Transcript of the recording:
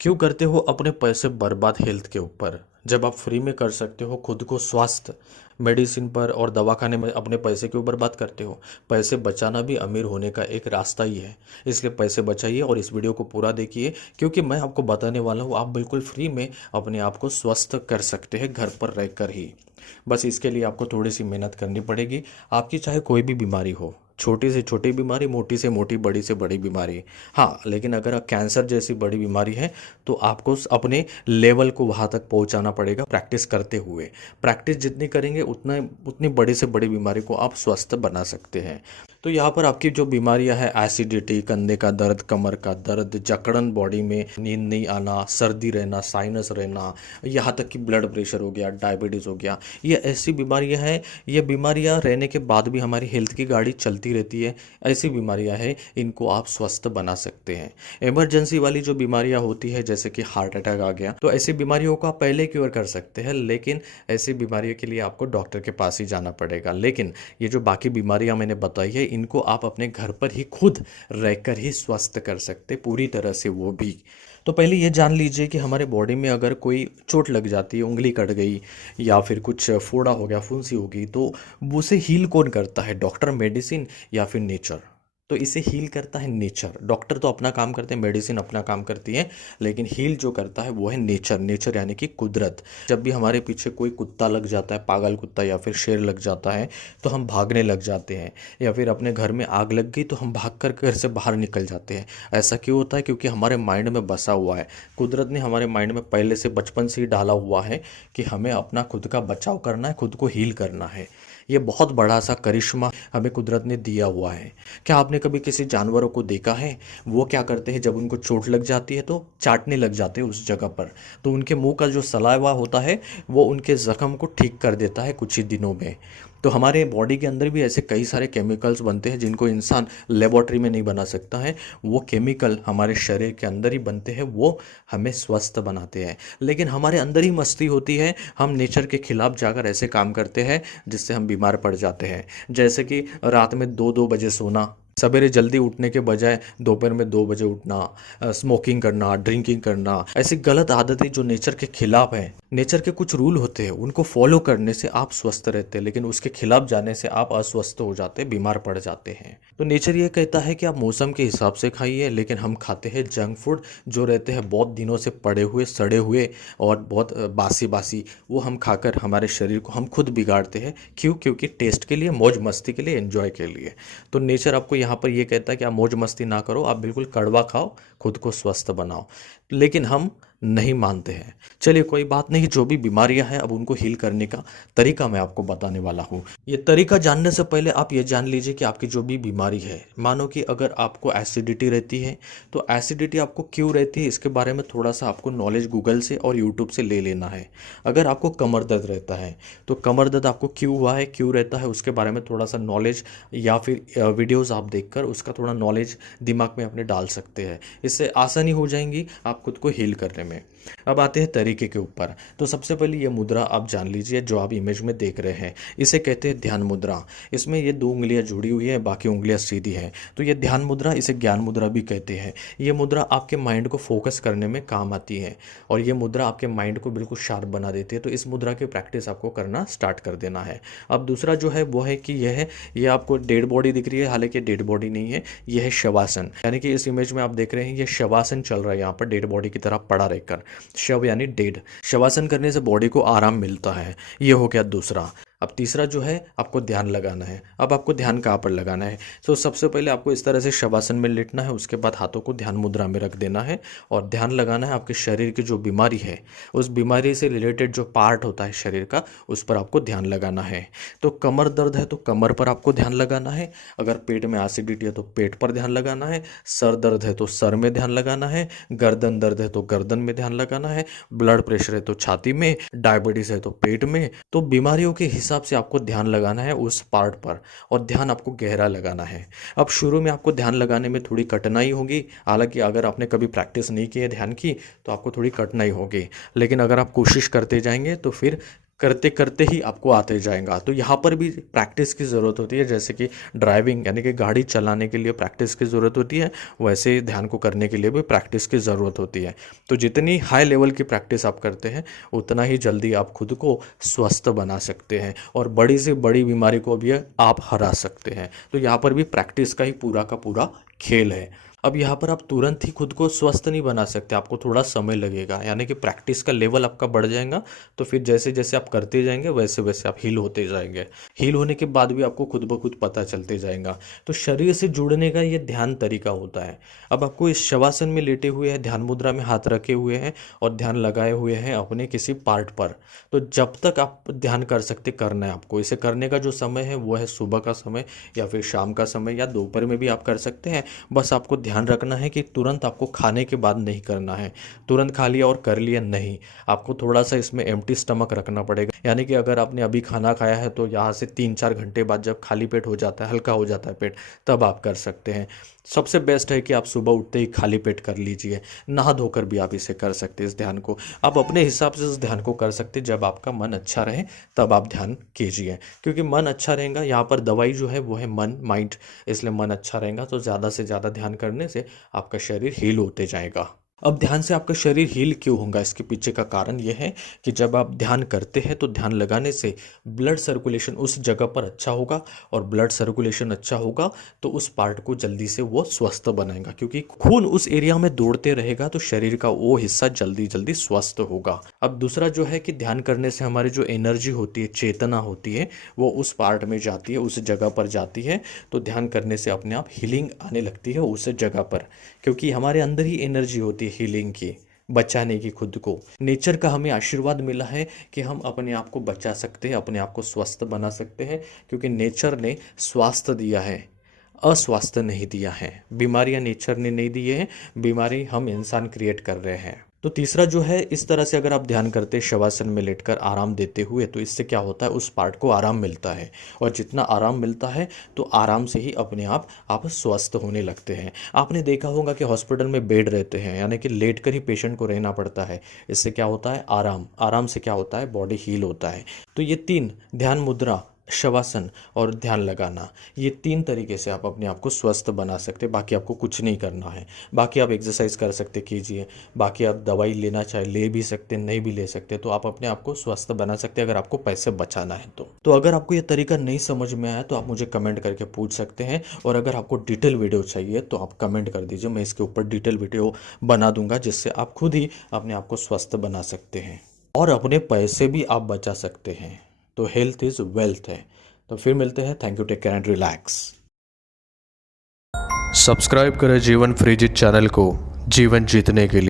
क्यों करते हो अपने पैसे बर्बाद हेल्थ के ऊपर, जब आप फ्री में कर सकते हो खुद को स्वास्थ्य मेडिसिन पर और दवाखाने में अपने पैसे क्यों बर्बाद करते हो। पैसे बचाना भी अमीर होने का एक रास्ता ही है। इसलिए पैसे बचाइए और इस वीडियो को पूरा देखिए, क्योंकि मैं आपको बताने वाला हूँ आप बिल्कुल फ्री में अपने आप को स्वस्थ कर सकते हैं घर पर रहकर ही। बस इसके लिए आपको थोड़ी सी मेहनत करनी पड़ेगी। आपकी चाहे कोई भी बीमारी हो, छोटी से छोटी बीमारी, मोटी से मोटी, बड़ी से बड़ी बीमारी, हाँ, लेकिन अगर कैंसर जैसी बड़ी बीमारी है तो आपको अपने लेवल को वहाँ तक पहुँचाना पड़ेगा प्रैक्टिस करते हुए। प्रैक्टिस जितनी करेंगे उतना उतनी बड़ी से बड़ी बीमारी को आप स्वस्थ बना सकते हैं। तो यहाँ पर आपकी जो बीमारियां हैं, एसिडिटी, कंधे का दर्द, कमर का दर्द, जकड़न बॉडी में, नींद नहीं आना, सर्दी रहना, साइनस रहना, यहाँ तक कि ब्लड प्रेशर हो गया, डायबिटीज़ हो गया, ये ऐसी बीमारियां हैं। ये बीमारियां रहने के बाद भी हमारी हेल्थ की गाड़ी चलती रहती है। ऐसी बीमारियां हैं, इनको आप स्वस्थ बना सकते हैं। इमरजेंसी वाली जो बीमारियां होती है, जैसे कि हार्ट अटैक आ गया, तो ऐसी बीमारियों को आप पहले क्योर कर सकते हैं, लेकिन ऐसी बीमारियों के लिए आपको डॉक्टर के पास ही जाना पड़ेगा। लेकिन ये जो बाकी बीमारियां मैंने बताई है, इनको आप अपने घर पर ही खुद रहकर ही स्वस्थ कर सकते पूरी तरह से, वो भी। तो पहले ये जान लीजिए कि हमारे बॉडी में अगर कोई चोट लग जाती है, उंगली कट गई या फिर कुछ फोड़ा हो गया, फुंसी हो गई, तो उसे हील कौन करता है, डॉक्टर, मेडिसिन या फिर नेचर। तो इसे हील करता है नेचर। डॉक्टर तो अपना काम करते हैं, मेडिसिन अपना काम करती है, लेकिन हील जो करता है वो है नेचर। नेचर यानी कि कुदरत। जब भी हमारे पीछे कोई कुत्ता लग जाता है, पागल कुत्ता या फिर शेर लग जाता है, तो हम भागने लग जाते हैं। या फिर अपने घर में आग लग गई तो हम भाग कर घर से बाहर निकल जाते हैं। ऐसा क्यों होता है? क्योंकि हमारे माइंड में बसा हुआ है। कुदरत ने हमारे माइंड में पहले से बचपन से ही डाला हुआ है कि हमें अपना खुद का बचाव करना है, खुद को हील करना है। ये बहुत बड़ा सा करिश्मा हमें कुदरत ने दिया हुआ है। क्या आपने कभी किसी जानवरों को देखा है? वो क्या करते हैं, जब उनको चोट लग जाती है तो चाटने लग जाते हैं उस जगह पर। तो उनके मुंह का जो सलाइवा होता है वो उनके जख्म को ठीक कर देता है कुछ ही दिनों में। तो हमारे बॉडी के अंदर भी ऐसे कई सारे केमिकल्स बनते हैं जिनको इंसान लेबोरेटरी में नहीं बना सकता है। वो केमिकल हमारे शरीर के अंदर ही बनते हैं, वो हमें स्वस्थ बनाते हैं। लेकिन हमारे अंदर ही मस्ती होती है, हम नेचर के खिलाफ जाकर ऐसे काम करते हैं जिससे हम बीमार पड़ जाते हैं। जैसे कि रात में 2-2 बजे सोना, सवेरे जल्दी उठने के बजाय दोपहर में 2 बजे उठना, स्मोकिंग करना, ड्रिंकिंग करना, ऐसी गलत आदतें जो नेचर के खिलाफ हैं। नेचर के कुछ रूल होते हैं, उनको फॉलो करने से आप स्वस्थ रहते हैं, लेकिन उसके खिलाफ जाने से आप अस्वस्थ हो जाते हैं, बीमार पड़ जाते हैं। तो नेचर ये कहता है कि आप मौसम के हिसाब से खाइए, लेकिन हम खाते हैं जंक फूड जो रहते हैं बहुत दिनों से पड़े हुए, सड़े हुए और बहुत बासी बासी। वो हम खाकर हमारे शरीर को हम खुद बिगाड़ते हैं। क्यों? क्योंकि टेस्ट के लिए, मौज मस्ती के लिए, एंजॉय के लिए। तो नेचर आपको यहाँ पर ये कहता है कि आप मौज मस्ती ना करो, आप बिल्कुल कड़वा खाओ, खुद को स्वस्थ बनाओ। लेकिन हम नहीं मानते हैं। चलिए कोई बात नहीं, जो भी बीमारियां हैं अब उनको हील करने का तरीका मैं आपको बताने वाला हूँ। ये तरीका जानने से पहले आप ये जान लीजिए कि आपकी जो भी बीमारी है, मानो कि अगर आपको एसिडिटी रहती है, तो एसिडिटी आपको क्यों रहती है इसके बारे में थोड़ा सा आपको नॉलेज गूगल से और यूट्यूब से ले लेना है। अगर आपको कमर दर्द रहता है तो कमर दर्द आपको क्यों हुआ है, क्यों रहता है, उसके बारे में थोड़ा सा नॉलेज या फिर वीडियोज़ आप देखकर उसका थोड़ा नॉलेज दिमाग में अपने डाल सकते हैं। इससे आसानी हो जाएंगी आप खुद को हील करने में। अब आते हैं तरीके के ऊपर। तो सबसे पहले ये मुद्रा आप जान लीजिए जो आप इमेज में देख रहे हैं, इसे कहते हैं ध्यान मुद्रा। इसमें ये 2 उंगलियां जुड़ी हुई है, बाकी उंगलियां सीधी हैं। तो ये ध्यान मुद्रा, इसे ज्ञान मुद्रा भी कहते हैं। ये मुद्रा आपके माइंड को फोकस करने में काम आती है और ये मुद्रा आपके माइंड को बिल्कुल शार्प बना देती है। तो इस मुद्रा की प्रैक्टिस आपको करना स्टार्ट कर देना है। अब दूसरा जो है वो है कि ये आपको डेड बॉडी दिख रही है, हालांकि डेड बॉडी नहीं है, यह है शवासन। यानी कि इस इमेज में आप देख रहे हैं ये शवासन चल रहा है यहाँ पर, डेड बॉडी की तरह पड़ा रहकर। शव यानी डेड। शवासन करने से बॉडी को आराम मिलता है। ये हो गया दूसरा। अब तीसरा जो है आपको ध्यान लगाना है। अब आपको ध्यान कहाँ पर लगाना है? तो सबसे पहले आपको इस तरह से शवासन में लेटना है, उसके बाद हाथों को ध्यान मुद्रा में रख देना है और ध्यान लगाना है आपके शरीर की जो बीमारी है, उस बीमारी से रिलेटेड जो पार्ट होता है शरीर का, उस पर आपको ध्यान लगाना है। तो कमर दर्द है तो कमर पर आपको ध्यान लगाना है। अगर पेट में एसिडिटी है तो पेट पर ध्यान लगाना है। सर दर्द है तो सर में ध्यान लगाना है। गर्दन दर्द है तो गर्दन में ध्यान लगाना है। ब्लड प्रेशर है तो छाती में। डायबिटीज है तो पेट में। तो बीमारियों के हिसाब से आपको ध्यान लगाना है उस पार्ट पर, और ध्यान आपको गहरा लगाना है। अब शुरू में आपको ध्यान लगाने में थोड़ी कठिनाई होगी, हालांकि अगर आपने कभी प्रैक्टिस नहीं की है ध्यान की तो आपको थोड़ी कठिनाई होगी, लेकिन अगर आप कोशिश करते जाएंगे तो फिर करते करते ही आपको आते जाएगा। तो यहाँ पर भी प्रैक्टिस की ज़रूरत होती है, जैसे कि ड्राइविंग यानी कि गाड़ी चलाने के लिए प्रैक्टिस की ज़रूरत होती है, वैसे ही ध्यान को करने के लिए भी प्रैक्टिस की ज़रूरत होती है। तो जितनी हाई लेवल की प्रैक्टिस आप करते हैं उतना ही जल्दी आप खुद को स्वस्थ बना सकते हैं और बड़ी से बड़ी बीमारी को भी आप हरा सकते हैं। तो यहाँ पर भी प्रैक्टिस का ही पूरा का पूरा खेल है। अब यहाँ पर आप तुरंत ही खुद को स्वस्थ नहीं बना सकते, आपको थोड़ा समय लगेगा, यानी कि प्रैक्टिस का लेवल आपका बढ़ जाएगा। तो फिर जैसे जैसे आप करते जाएंगे वैसे वैसे आप हील होते जाएंगे। हील होने के बाद भी आपको खुद ब खुद पता चलते जाएगा। तो शरीर से जुड़ने का ये ध्यान तरीका होता है। अब आपको इस शवासन में लेटे हुए हैं, ध्यान मुद्रा में हाथ रखे हुए हैं और ध्यान लगाए हुए हैं अपने किसी पार्ट पर। तो जब तक आप ध्यान कर सकते करना है आपको। इसे करने का जो समय है वो है सुबह का समय या फिर शाम का समय या दोपहर में भी आप कर सकते हैं। बस आपको ध्यान रखना है कि तुरंत आपको खाने के बाद नहीं करना है। तुरंत खा लिया और कर लिया नहीं, आपको थोड़ा सा इसमें एम्प्टी स्टमक रखना पड़ेगा। यानी कि अगर आपने अभी खाना खाया है तो यहाँ से 3-4 घंटे बाद जब खाली पेट हो जाता है, हल्का हो जाता है पेट, तब आप कर सकते हैं। सबसे बेस्ट है कि आप सुबह उठते ही खाली पेट कर लीजिए। नहा धोकर भी आप इसे कर सकते हैं। इस ध्यान को आप अपने हिसाब से इस ध्यान को कर सकते हैं। जब आपका मन अच्छा रहे तब आप ध्यान कीजिए, क्योंकि मन अच्छा रहेगा। यहाँ पर दवाई जो है वो है मन, माइंड, इसलिए मन अच्छा रहेगा तो ज़्यादा से ज़्यादा ध्यान करने से आपका शरीर हील होते जाएगा। अब ध्यान से आपका शरीर हील क्यों होगा, इसके पीछे का कारण यह है कि जब आप ध्यान करते हैं तो ध्यान लगाने से ब्लड सर्कुलेशन उस जगह पर अच्छा होगा और ब्लड सर्कुलेशन अच्छा होगा तो उस पार्ट को जल्दी से वो स्वस्थ बनाएगा, क्योंकि खून उस एरिया में दौड़ते रहेगा तो शरीर का वो हिस्सा जल्दी जल्दी स्वस्थ होगा। अब दूसरा जो है कि ध्यान करने से हमारी जो एनर्जी होती है, चेतना होती है, वो उस पार्ट में जाती है, उस जगह पर जाती है। तो ध्यान करने से अपने आप हीलिंग आने लगती है उस जगह पर, क्योंकि हमारे अंदर ही एनर्जी होती है हीलिंग की, बचाने की खुद को। नेचर का हमें आशीर्वाद मिला है कि हम अपने आप को बचा सकते हैं, अपने आप को स्वस्थ बना सकते हैं, क्योंकि नेचर ने स्वास्थ्य दिया है, अस्वास्थ्य नहीं दिया है। बीमारियां नेचर ने नहीं दी है, बीमारी हम इंसान क्रिएट कर रहे हैं। तो तीसरा जो है, इस तरह से अगर आप ध्यान करते हैं शवासन में लेटकर आराम देते हुए, तो इससे क्या होता है, उस पार्ट को आराम मिलता है और जितना आराम मिलता है तो आराम से ही अपने आप स्वस्थ होने लगते हैं। आपने देखा होगा कि हॉस्पिटल में बेड रहते हैं, यानी कि लेट कर ही पेशेंट को रहना पड़ता है। इससे क्या होता है, आराम, आराम से क्या होता है, बॉडी हील होता है। तो ये 3 ध्यान मुद्रा, शवासन और ध्यान लगाना, ये 3 तरीके से आप अपने आप को स्वस्थ बना सकते हैं। बाकी आपको कुछ नहीं करना है। बाकी आप एक्सरसाइज कर सकते कीजिए, बाकी आप दवाई लेना चाहे ले भी सकते, नहीं भी ले सकते, तो आप अपने आप को स्वस्थ बना सकते हैं अगर आपको पैसे बचाना है तो अगर आपको ये तरीका नहीं समझ में आया तो आप मुझे कमेंट करके पूछ सकते हैं। और अगर आपको डिटेल वीडियो चाहिए तो आप कमेंट कर दीजिए, मैं इसके ऊपर डिटेल वीडियो बना दूंगा, जिससे आप खुद ही अपने आप को स्वस्थ बना सकते हैं और अपने पैसे भी आप बचा सकते हैं। तो हेल्थ इज़ वेल्थ है। तो फिर मिलते हैं। Thank you, take care and relax. Subscribe करें जीवन फ्रीजित चैनल को जीवन जीतने के लिए।